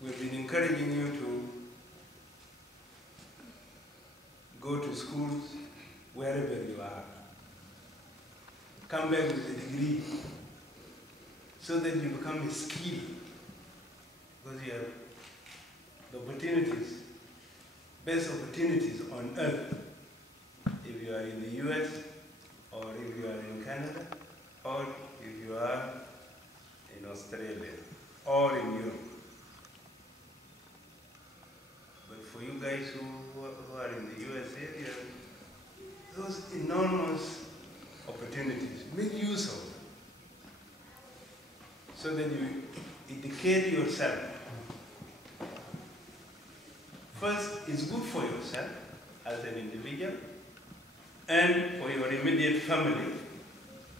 we've been encouraging you to go to schools wherever you are. Come back with a degree so that you become a skill, because you have the opportunities, best opportunities on earth if you are in the US, or if you are in Canada, or if you are in Australia, or in Europe. But for you guys who are in the US area, those enormous opportunities, make use of them so that you educate yourself. First, it's good for yourself as an individual and for your immediate family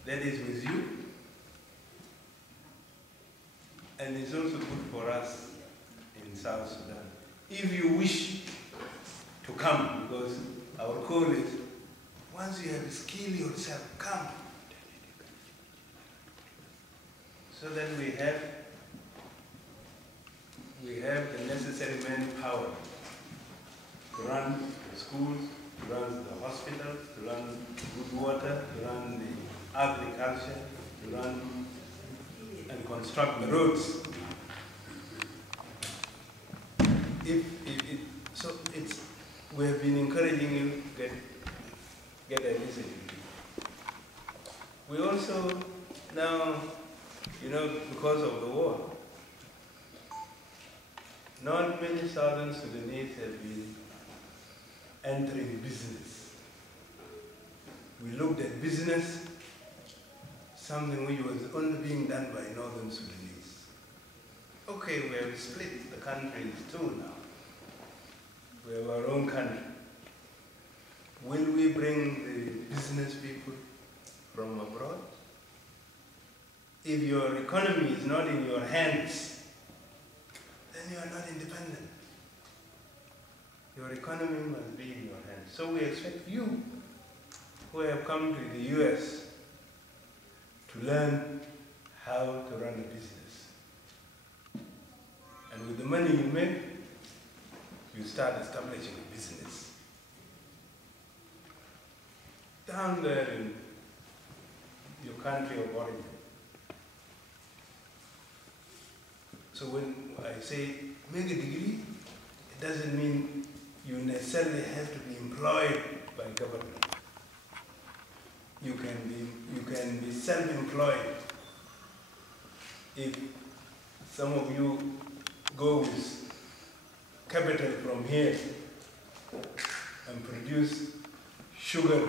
that is with you. And it's also good for us in South Sudan. If you wish to come, because our call is, once you have skilled yourself, come. So that we have the necessary manpower to run the schools, to run the hospitals, to run good water, to run the agriculture, to run and construct the roads. We have been encouraging you to get a visa. We also now, because of the war, not many Southern Sudanese have been entering business. We looked at business, something which was only being done by Northern Sudanese. Okay, we have split the country into two now. We have our own country. Will we bring the business people from abroad? If your economy is not in your hands, then you are not independent. Your economy must be in your hands. So we expect you, who have come to the US, to learn how to run a business. And with the money you make, you start establishing a business. Down there in your country of origin. So when I say make a degree, it doesn't mean you necessarily have to be employed by government. You can be self-employed. If some of you go with capital from here and produce sugar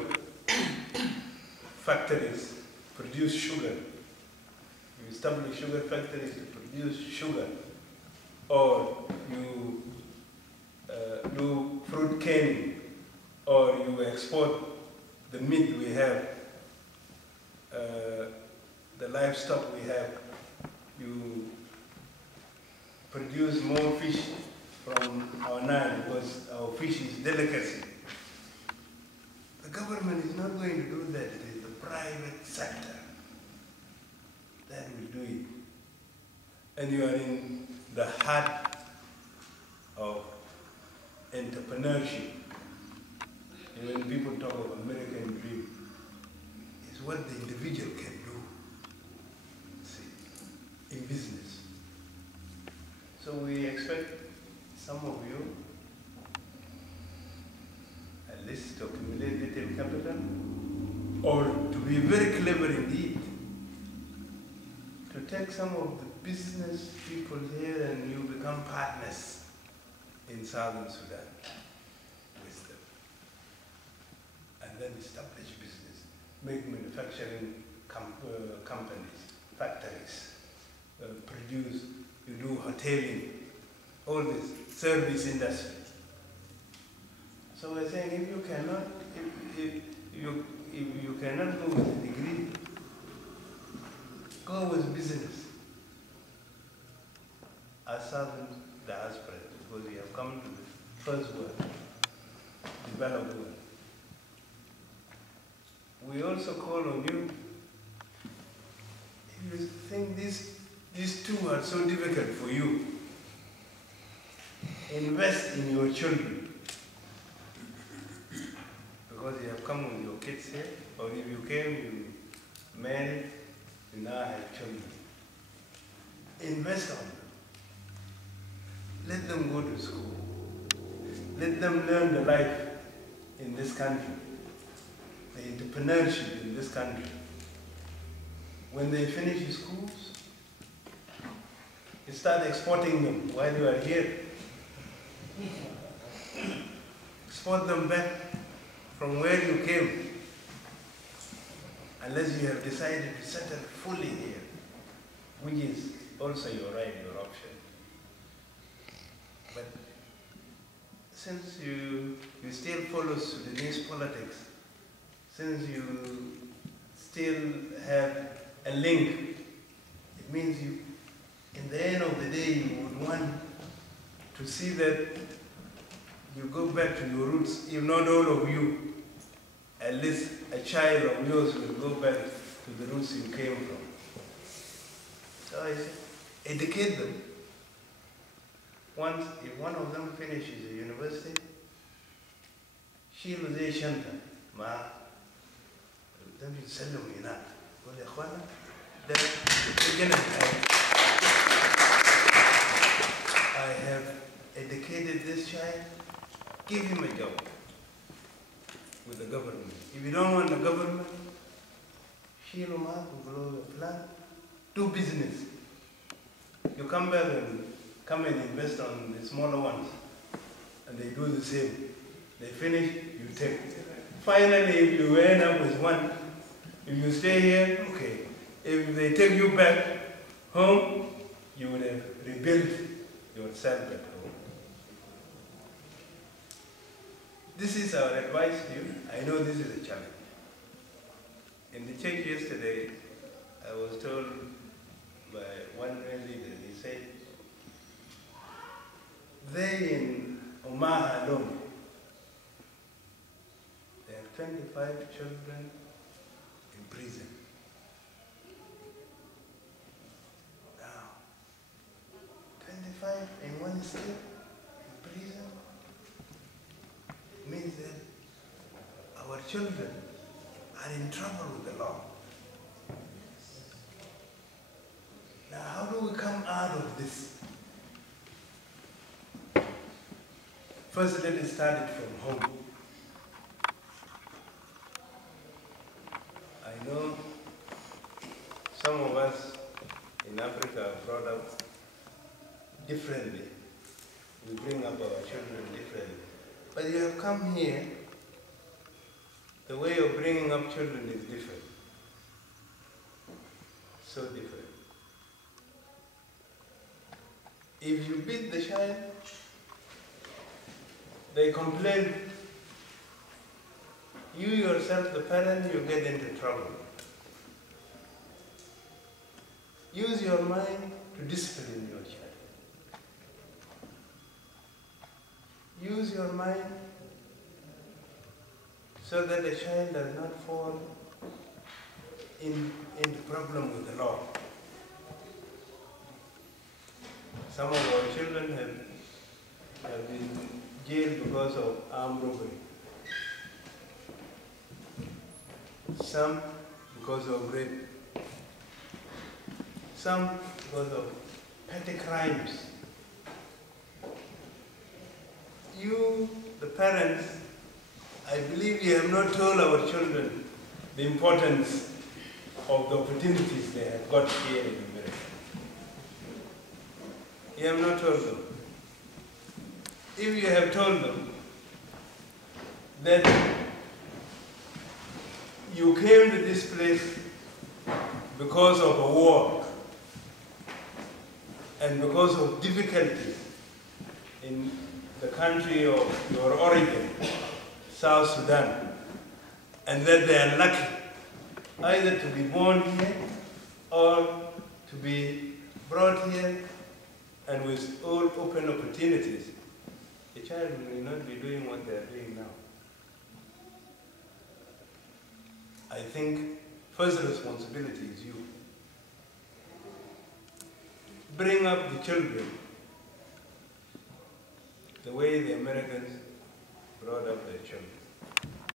factories, produce sugar. You establish sugar factories to produce sugar, or you do fruit canning, or you export the meat we have, the livestock we have. You produce more fish from our Nile because our fish is delicacy. The government is not going to do that. It is the private sector that will do it. And you are in the heart of entrepreneurship. And when people talk of American dream, it's what the individual can do, see, in business. So we expect some of you at least to accumulate little capital, or to be very clever indeed, to take some of the business people here and you become partners in Southern Sudan with them. And then establish business, make manufacturing companies, factories, produce, you do hoteling, all this, service industry. So we're saying if you cannot go with a degree, go with business. As Southern diaspora, because we have come to the first world, developed world. We also call on you, if you think these two are so difficult for you, Invest in your children. Because you have come with your kids here, or if you came, you married, you now have children. Invest on them. Let them go to school. Let them learn the life in this country, the entrepreneurship in this country. When they finish schools, you start exporting them while you are here. Export them back from where you came, unless you have decided to settle fully here, which is also your right, your option. But since you still follow Sudanese politics, since you still have a link, it means you, in the end of the day, you would want to see that you go back to your roots, if not all of you, at least a child of yours will go back to the roots you came from. So I say, educate them. Once, if one of them finishes the university, she'll say, Shanta, ma, them you sell them in that. Then again, I have educated this child, give him a job with the government. If you don't want the government, do business. You come back and come and invest on the smaller ones, and they do the same. They finish, you take. Finally, if you end up with one, if you stay here, okay. If they take you back home, you would have rebuilt yourself at home. This is our advice to you. I know this is a challenge. In the church yesterday, I was told by one leader, he said, they in Omaha alone, they have 25 children in prison. Now, 25 in one state in prison means that our children are in trouble with the law. Now, how do we come out of this? First, let us start it from home. I know some of us in Africa are brought up differently. We bring up our children differently. But you have come here, the way of bringing up children is different. So different. If you beat the child, they complain. You yourself, the parent, you get into trouble. Use your mind to discipline your child. Use your mind so that the child does not fall into problem with the law. Some of our children have been jailed because of armed robbery. Some because of rape. Some because of petty crimes. You, the parents, I believe you have not told our children the importance of the opportunities they have got here in America. You have not told them. If you have told them that you came to this place because of a war and because of difficulties in the country of your origin, South Sudan, and that they are lucky either to be born here or to be brought here and with all open opportunities, the child may not be doing what they are doing now. I think first responsibility is you. Bring up the children the way the Americans brought up their children.